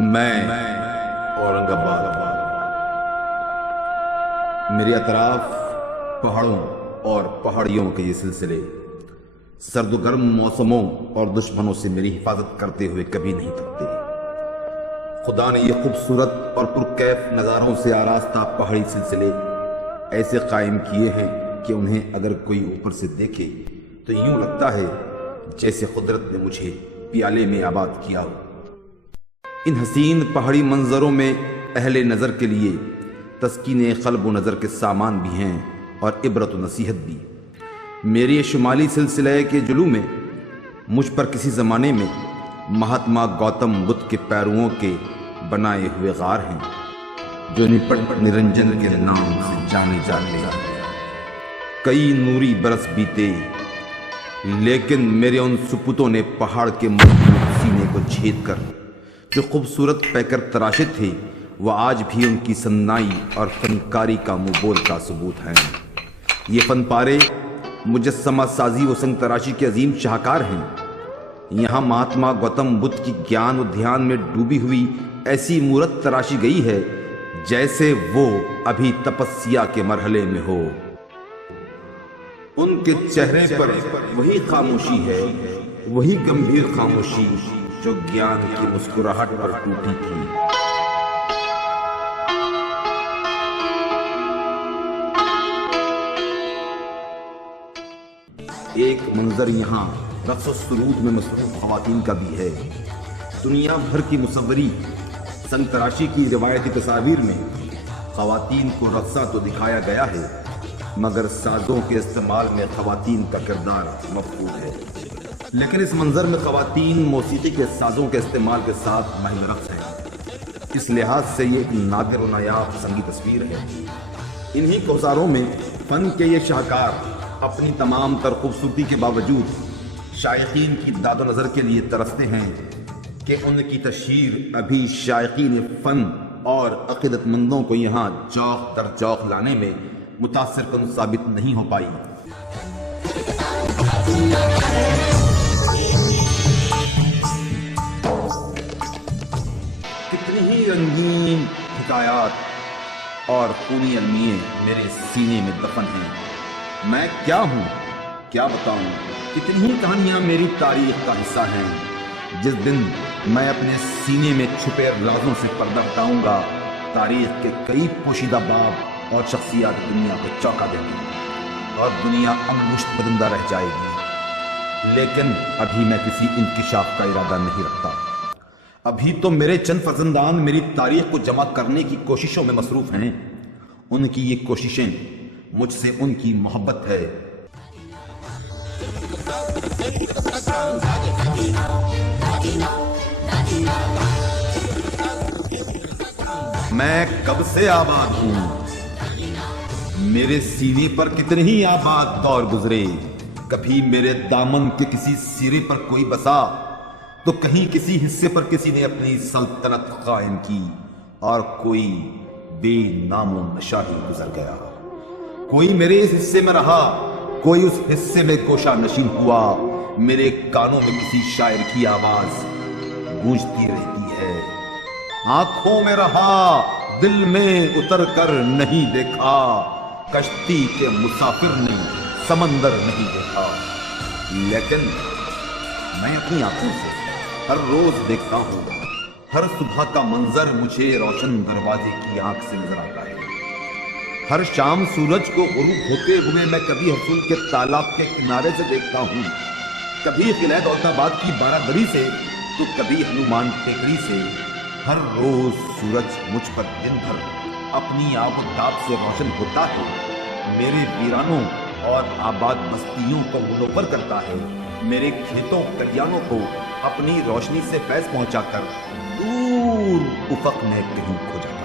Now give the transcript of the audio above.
میں اورنگ آباد، میرے اطراف پہاڑوں اور پہاڑیوں کے یہ سلسلے سرد و گرم موسموں اور دشمنوں سے میری حفاظت کرتے ہوئے کبھی نہیں تھکتے۔ خدا نے یہ خوبصورت اور پرکیف نظاروں سے آراستہ پہاڑی سلسلے ایسے قائم کیے ہیں کہ انہیں اگر کوئی اوپر سے دیکھے تو یوں لگتا ہے جیسے قدرت نے مجھے پیالے میں آباد کیا ہو۔ ان حسین پہاڑی منظروں میں اہل نظر کے لیے تسکین قلب و نظر کے سامان بھی ہیں اور عبرت و نصیحت بھی۔ میرے شمالی سلسلے کے جلو میں مجھ پر کسی زمانے میں مہاتما گوتم بدھ کے پیرووں کے بنائے ہوئے غار ہیں جو نپٹ نرنجن کے نام سے جانے جاتے ہیں۔ کئی نوری برس بیتے لیکن میرے ان سپوتوں نے پہاڑ کے مضبوط سینے کو چھید کر جو خوبصورت پیکر تراشے تھے وہ آج بھی ان کی صنائی اور فنکاری کا مبول کا ثبوت ہیں۔ یہ فن پارے مجسمہ سازی و سنگ تراشی کے عظیم شاہکار ہیں۔ یہاں مہاتما گوتم بدھ کی گیان و دھیان میں ڈوبی ہوئی ایسی مورت تراشی گئی ہے جیسے وہ ابھی تپسیا کے مرحلے میں ہو۔ ان کے چہرے پر وہی خاموشی ہے، وہی گمبھیر خاموشی جو گیان کی مسکراہٹ پر ٹوٹی تھی۔ ایک منظر یہاں رقص و سرود میں مصروف خواتین کا بھی ہے۔ دنیا بھر کی مصوری سنگ تراشی کی روایتی تصاویر میں خواتین کو رقصہ تو دکھایا گیا ہے مگر سازوں کے استعمال میں خواتین کا کردار مفقود ہے۔ لیکن اس منظر میں خواتین موسیقی کے سازوں کے استعمال کے ساتھ ماہر رقص ہیں۔ اس لحاظ سے یہ ایک نادر و نایاب سنگی تصویر ہے۔ انہی کوثاروں میں فن کے یہ شاہکار اپنی تمام تر خوبصورتی کے باوجود شائقین کی داد و نظر کے لیے ترستے ہیں کہ ان کی تشہیر ابھی شائقین فن اور عقیدت مندوں کو یہاں چوک در چوک لانے میں متاثر کن ثابت نہیں ہو پائی۔ کتنی ہی رنگین حکایات اور خونی المیے میرے سینے میں دفن ہیں۔ میں کیا ہوں، کیا بتاؤں، کتنی ہی کہانیاں میری تاریخ کا حصہ ہیں۔ جس دن میں اپنے سینے میں چھپے رازوں سے پردہ ہٹاؤں گا تاریخ کے کئی پوشیدہ باب اور شخصیات دنیا کو چونکا دیں گی اور دنیا انگشت بدندہ رہ جائے گی۔ لیکن ابھی میں کسی انکشاف کا ارادہ نہیں رکھتا۔ ابھی تو میرے چند فرزندان میری تاریخ کو جمع کرنے کی کوششوں میں مصروف ہیں۔ ان کی یہ کوششیں مجھ سے ان کی محبت ہے۔ میں کب سے آباد ہوں، میرے سینے پر کتنے ہی آباد دور گزرے۔ کبھی میرے دامن کے کسی سرے پر کوئی بسا تو کہیں کسی حصے پر کسی نے اپنی سلطنت قائم کی اور کوئی بے نام و نشانی گزر گیا۔ کوئی میرے اس حصے میں رہا، کوئی اس حصے میں کوشا نشین ہوا۔ میرے کانوں میں کسی شاعر کی آواز گونجتی رہتی ہے۔ آنکھوں میں رہا، دل میں اتر کر نہیں دیکھا، کشتی کے مسافر نے سمندر نہیں دیکھا۔ لیکن میں اپنی آنکھوں سے ہر روز دیکھتا ہوں۔ ہر صبح کا منظر مجھے روشن دروازے کی آنکھ سے نظر آتا ہے۔ ہر شام سورج کو غروب ہوتے ہوئے میں کبھی حصول کے تالاب کے کنارے سے دیکھتا ہوں، کبھی قلعہ دولت آباد کی بارہ دری سے تو کبھی ہنومان ٹیکری سے۔ ہر روز سورج مجھ پر دن بھر اپنی آب و تاب سے روشن ہوتا ہے، میرے ویرانوں اور آباد بستیوں کو منور کرتا ہے، میرے کھیتوں کلیانوں کو اپنی روشنی سے فیض پہنچا کر دور افق میں کہیں کھو جاتا ہے۔